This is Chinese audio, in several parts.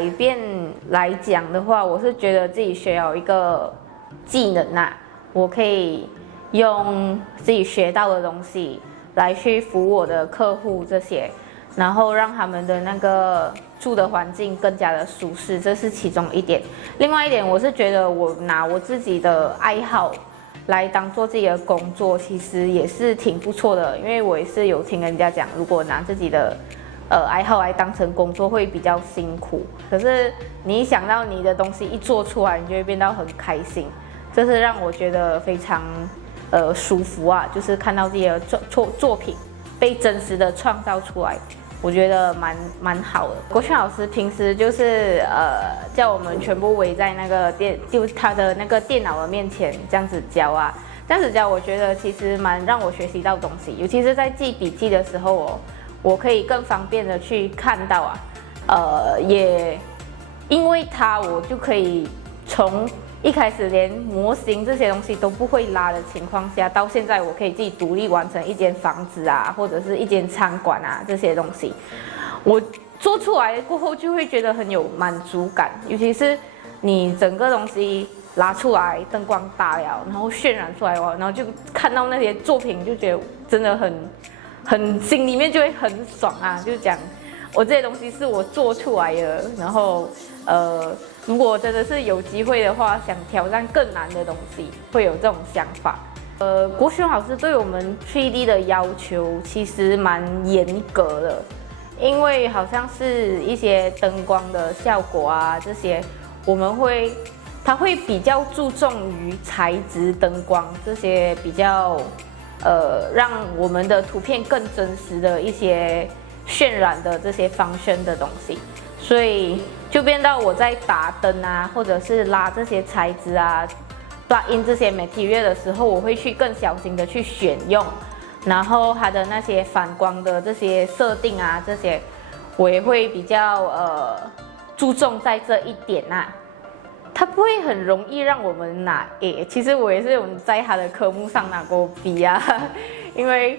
改变来讲的话，我是觉得自己学有一个技能啊，我可以用自己学到的东西来去服务我的客户这些，然后让他们的那个住的环境更加的舒适，这是其中一点。另外一点，我是觉得我拿我自己的爱好来当做自己的工作，其实也是挺不错的。因为我也是有听人家讲，如果拿自己的爱好来当成工作会比较辛苦，可是你一想到你的东西一做出来，你就会变到很开心，这是让我觉得非常舒服啊，就是看到自己的作品被真实的创造出来，我觉得蛮好的。国轩老师平时就是叫我们全部围在那个就是他的那个电脑的面前这样子教啊，这样子教我觉得其实蛮让我学习到东西，尤其是在记笔记的时候哦，我可以更方便的去看到啊，也因为它我就可以从一开始连模型这些东西都不会拉的情况下，到现在我可以自己独立完成一间房子啊，或者是一间餐馆啊这些东西，我做出来过后就会觉得很有满足感，尤其是你整个东西拉出来，灯光大了，然后渲染出来哦，然后就看到那些作品，就觉得真的很心里面就会很爽啊，就是讲我这些东西是我做出来的，然后如果真的是有机会的话，想挑战更难的东西，会有这种想法。国轩老师对我们 3D 的要求其实蛮严格的，因为好像是一些灯光的效果啊这些，他会比较注重于材质、灯光这些比较让我们的图片更真实的一些渲染的这些方宣的东西，所以就变到我在打灯啊，或者是拉这些材质啊、plug in 这些 material 的时候，我会去更小心的去选用，然后它的那些反光的这些设定啊，这些我也会比较注重在这一点啊。它不会很容易让我们拿 A， 其实我也是有在他的科目上拿过 B 啊，因为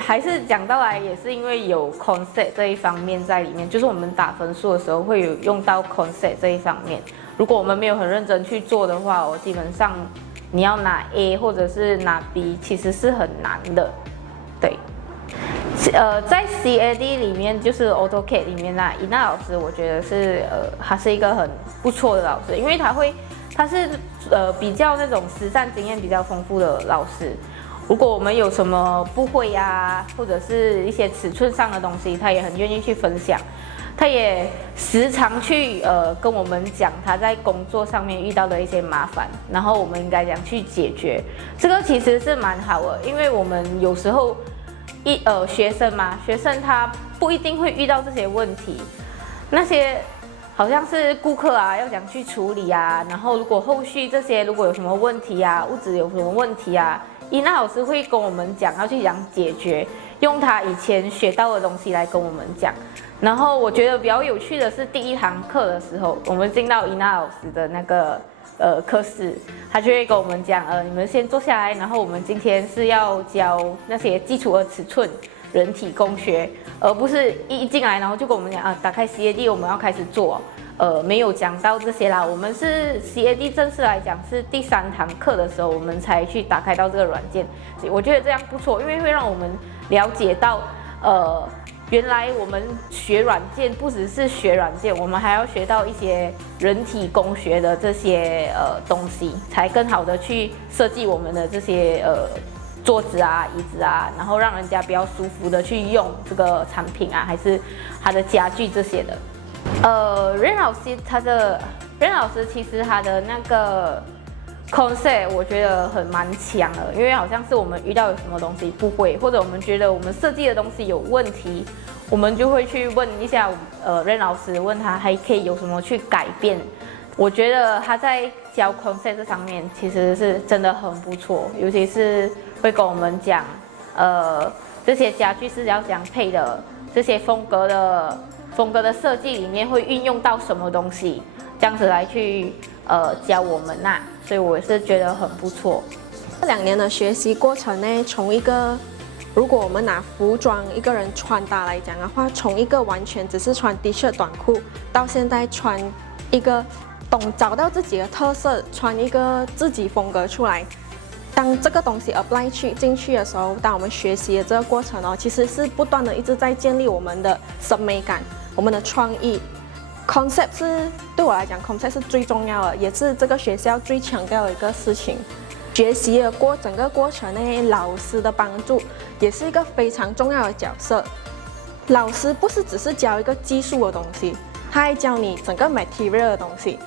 还是讲到来也是因为有 concept 这一方面在里面，就是我们打分数的时候会有用到 concept 这一方面。如果我们没有很认真去做的话，基本上你要拿 A 或者是拿 B， 其实是很难的，对。在 CAD 里面，就是 AutoCAD 里面伊娜老师，我觉得是他是一个很不错的老师，因为他是比较那种实战经验比较丰富的老师。如果我们有什么不会呀，或者是一些尺寸上的东西，他也很愿意去分享。他也时常去跟我们讲他在工作上面遇到的一些麻烦，然后我们应该怎样去解决。这个其实是蛮好的，因为我们有时候学生嘛，学生他不一定会遇到这些问题，那些好像是顾客啊要怎样去处理啊，然后如果后续这些如果有什么问题啊，物质有什么问题啊，伊娜老师会跟我们讲要去怎样解决，用他以前学到的东西来跟我们讲。然后我觉得比较有趣的是第一堂课的时候，我们进到伊娜老师的那个课室，他就会跟我们讲，你们先坐下来，然后我们今天是要教那些基础的尺寸、人体工学，而不是一进来然后就跟我们讲打开 CAD 我们要开始做，没有讲到这些啦。我们是 CAD 正式来讲是第3堂课的时候，我们才去打开到这个软件，我觉得这样不错，因为会让我们了解到原来我们学软件不只是学软件，我们还要学到一些人体工学的这些东西，才更好的去设计我们的这些桌子啊、椅子啊，然后让人家比较舒服的去用这个产品啊，还是它的家具这些的。任老师其实他的那个 concept 我觉得蛮强的，因为好像是我们遇到有什么东西不会，或者我们觉得我们设计的东西有问题，我们就会去问一下任老师，问他还可以有什么去改变。我觉得他在教 concept 这上面其实是真的很不错，尤其是会跟我们讲这些家具是要怎样配的，这些风格的设计里面会运用到什么东西，这样子来去教我们呐，所以我是觉得很不错。这2年的学习过程呢，从一个如果我们拿服装一个人穿搭来讲的话，从一个完全只是穿 T 恤短裤，到现在穿一个找到自己的特色，穿一个自己风格出来。当这个东西 apply 进去的时候，当我们学习的这个过程哦，其实是不断的一直在建立我们的审美感，我们的创意。concept 是对我来讲 ，concept 是最重要的，也是这个学校最强调的一个事情。学习的整个过程内，老师的帮助也是一个非常重要的角色。老师不是只是教一个技术的东西，他还教你整个 material 的东西。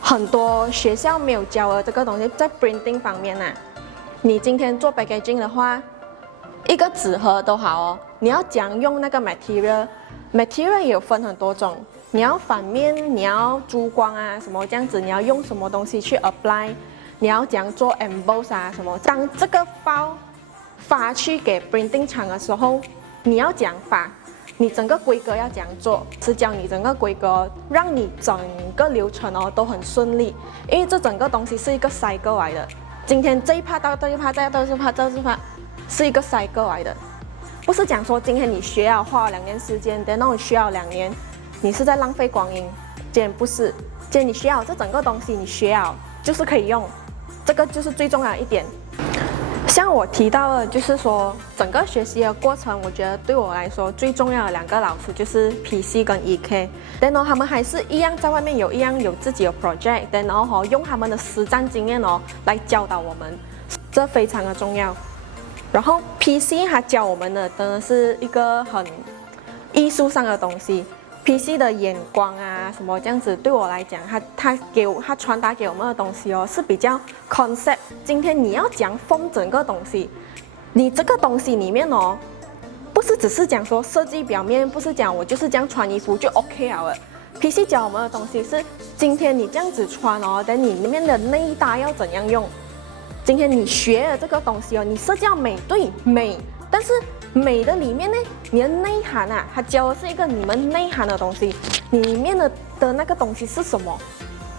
很多学校没有教的这个东西，在 printing 方面啊，你今天做 packaging 的话，一个纸盒都好哦，你要讲用那个 material 也有分很多种，你要反面，你要珠光啊什么这样子，你要用什么东西去 apply。你要讲做 emboss 啊什么？当这个包发去给 printing 厂的时候，你要讲发，你整个规格要讲做，是教你整个规格，让你整个流程哦都很顺利。因为这整个东西是一个 cycle 来的，今天这一 part 到这一 part， 再到这一 part， 这一 part 是一个 cycle 来的，不是讲说今天你学要花2年时间，等到你需要2年，你是在浪费光阴。今天不是，今天你需要这整个东西，你学好就是可以用。这个就是最重要的一点。像我提到的，就是说整个学习的过程，我觉得对我来说最重要的2个老师就是 PC 跟 EK。然后他们还是一样在外面有自己的 project， 然后用他们的实战经验来教导我们，这非常的重要。然后 PC 他教我们的真的是一个很艺术上的东西。PC 的眼光啊，什么这样子，对我来讲，他传达给我们的东西是比较 concept。今天你要讲封整个东西，你这个东西里面不是只是讲说设计表面，不是讲我就是这样穿衣服就 OK 了。PC 教我们的东西是，今天你这样子穿等你里面的内搭要怎样用。今天你学的这个东西你设计要美，对美，但是。美的里面呢，你的内涵啊，它教的是一个你们内涵的东西，你里面的那个东西是什么，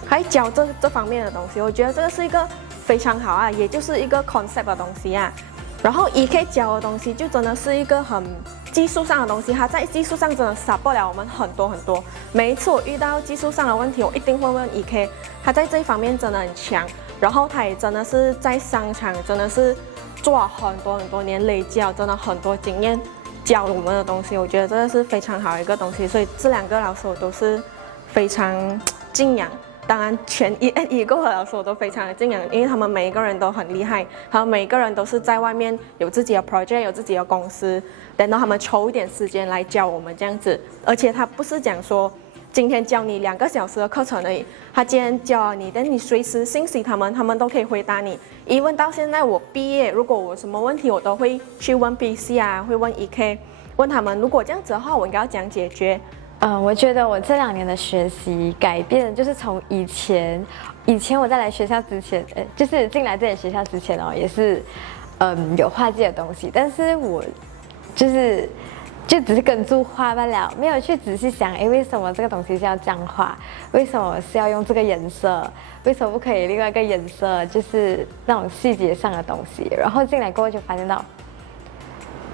还教这方面的东西，我觉得这个是一个非常好啊，也就是一个 concept 的东西啊。然后 EK 教的东西就真的是一个很技术上的东西，它在技术上真的support了我们很多很多。每一次我遇到技术上的问题，我一定会问 EK， 他在这一方面真的很强，然后他也真的是在商场真的是。做了很多年，累积了真的很多经验，教我们的东西，我觉得这个是非常好的一个东西。所以这2个老师我都是非常敬仰。当然，全一个老师我都非常的敬仰，因为他们每一个人都很厉害，他们每一个人都是在外面有自己的 project， 有自己的公司，等到他们抽一点时间来教我们这样子。而且他不是讲说。今天教你2个小时的课程而已，他今天教你，等你随时信息他们都可以回答你。一问到现在我毕业，如果我有什么问题，我都会去问 PC 啊，会问 EK， 问他们如果这样子的话，我应该要怎样解决？我觉得我这2年的学习改变，就是从以前我在来学校之前，就是进来这里学校之前也是，有画自己的东西，但是我就只是跟住画罢了，没有去仔细想，为什么这个东西是要这样画？为什么是要用这个颜色？为什么不可以另外一个颜色？就是那种细节上的东西。然后进来过后就发现到，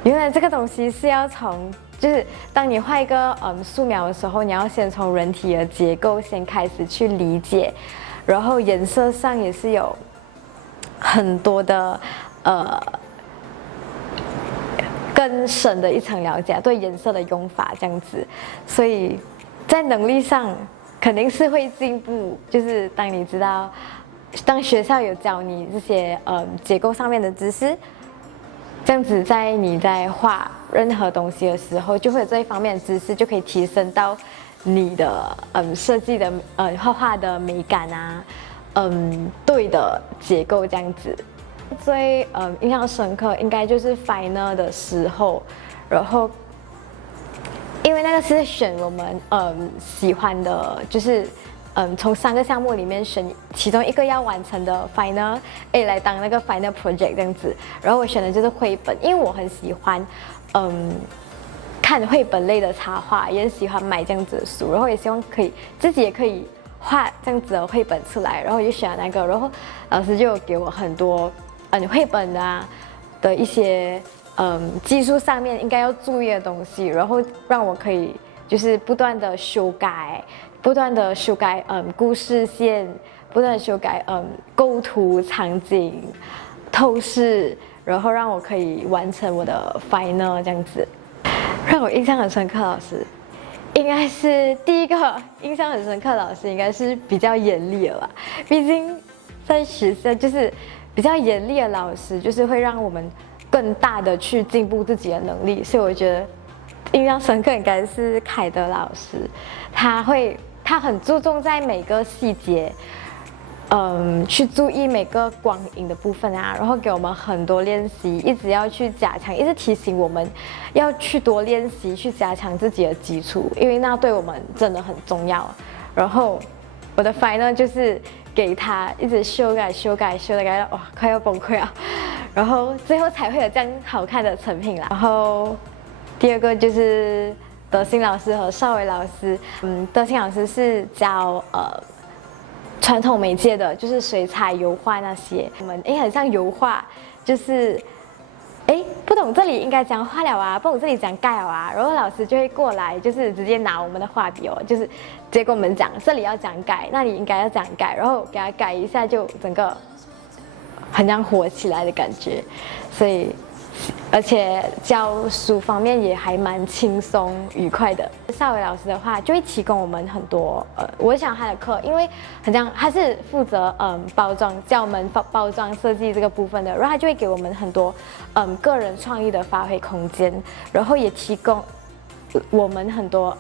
原来这个东西是要就是当你画一个素描的时候，你要先从人体的结构先开始去理解，然后颜色上也是有很多的更深的一层了解，对颜色的用法这样子，所以在能力上肯定是会进步。就是当学校有教你这些结构上面的知识，这样子你在画任何东西的时候，就会有这一方面的知识，就可以提升到你的设计的画画的美感啊，对的结构这样子。最印象深刻应该就是 final 的时候，然后因为那个是选我们喜欢的，就是从3个项目里面选其中一个要完成的 final A 来当那个 final project 这样子。然后我选的就是绘本，因为我很喜欢看绘本类的插画，也很喜欢买这样子的书，然后也希望自己也可以画这样子的绘本出来，然后我就选了那个，然后老师就给我很多绘本啊的一些技术上面应该要注意的东西，然后让我可以就是不断的修改，故事线，不断的修改构图、场景、透视，然后让我可以完成我的 final 这样子。让我印象很深刻的老师，应该是第一个印象很深刻的老师，应该是比较严厉的吧。毕竟在学校就是比较严厉的老师，就是会让我们更大的去进步自己的能力。所以我觉得印象深刻应该是凯德老师，他很注重在每个细节。去注意每个光影的部分啊，然后给我们很多练习，一直要去加强，一直提醒我们要去多练习，去加强自己的基础，因为那对我们真的很重要。然后我的 final 就是给他一直修改，哇，快要崩溃了，然后最后才会有这样好看的成品啦。然后第二个就是德兴老师和邵伟老师，德兴老师是教传统媒介的，就是水彩、油画那些。我们很像油画，就是不懂这里应该怎样画了啊，不懂这里怎样盖了啊，然后老师就会过来，就是直接拿我们的画笔就是直接跟我们讲这里要怎样改，那里应该要怎样改，然后给他改一下，就整个很像活起来的感觉。所以而且教书方面也还蛮轻松愉快的。邵伟老师的话就会提供我们很多我想他的课，因为很像他是负责包装教我们包装设计这个部分的，然后他就会给我们很多个人创意的发挥空间，然后也提供我们很多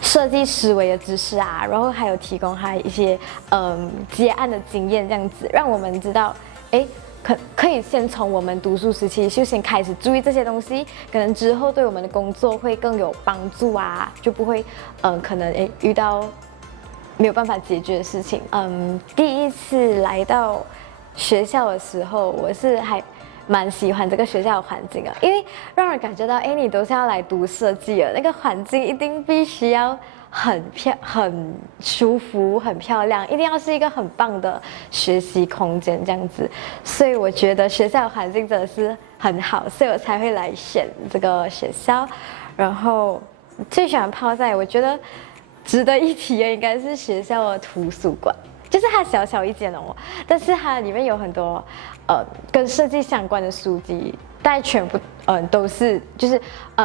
设计思维的知识啊，然后还有提供他一些接案的经验，这样子让我们知道可以先从我们读书时期就先开始注意这些东西，可能之后对我们的工作会更有帮助啊，就不会可能遇到没有办法解决的事情。第一次来到学校的时候，我是还蛮喜欢这个学校的环境啊，因为让人感觉到你都是要来读设计的，那个环境一定必须要很舒服、很漂亮，一定要是一个很棒的学习空间这样子。所以我觉得学校的环境真的是很好，所以我才会来选这个学校。然后最喜欢泡在，我觉得值得一提的应该是学校的图书馆，就是它小小一间哦，但是它里面有很多跟设计相关的书籍。但全部都是就是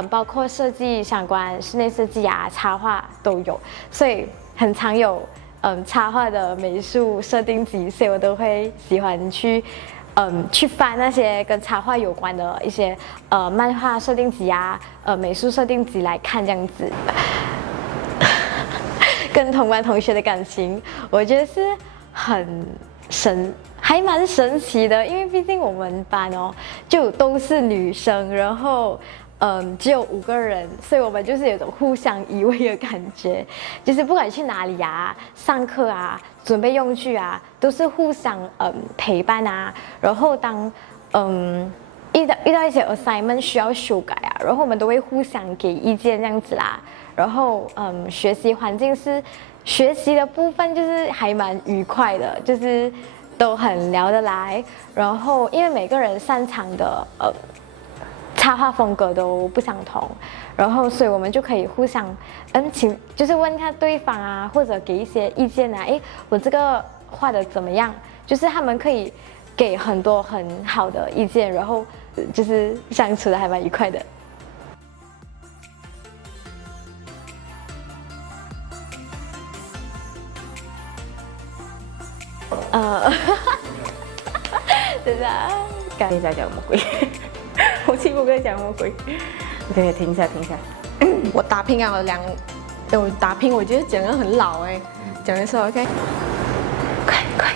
包括设计相关、室内设计啊、插画都有，所以很常有插画的美术设定集，所以我都会喜欢去翻那些跟插画有关的一些漫画设定集啊、美术设定集来看这样子。跟同班同学的感情，我觉得是还蛮神奇的，因为毕竟我们班就都是女生，然后只有5个人，所以我们就是有种互相依偎的感觉，就是不管去哪里啊、上课啊、准备用具啊，都是互相陪伴啊。然后当遇到一些 assignment 需要修改啊，然后我们都会互相给意见这样子啦。然后学习环境是学习的部分就是还蛮愉快的，就是都很聊得来。然后因为每个人擅长的插画风格都不相同，然后所以我们就可以互相就是问看对方啊，或者给一些意见啊，我这个画的怎么样？就是他们可以给很多很好的意见，然后就是相处的还蛮愉快的。真的，等一下讲魔鬼，我气不可以讲魔鬼。OK， 停一下。我打拼啊，我打拼，我觉得讲得很老讲的时候 OK，快。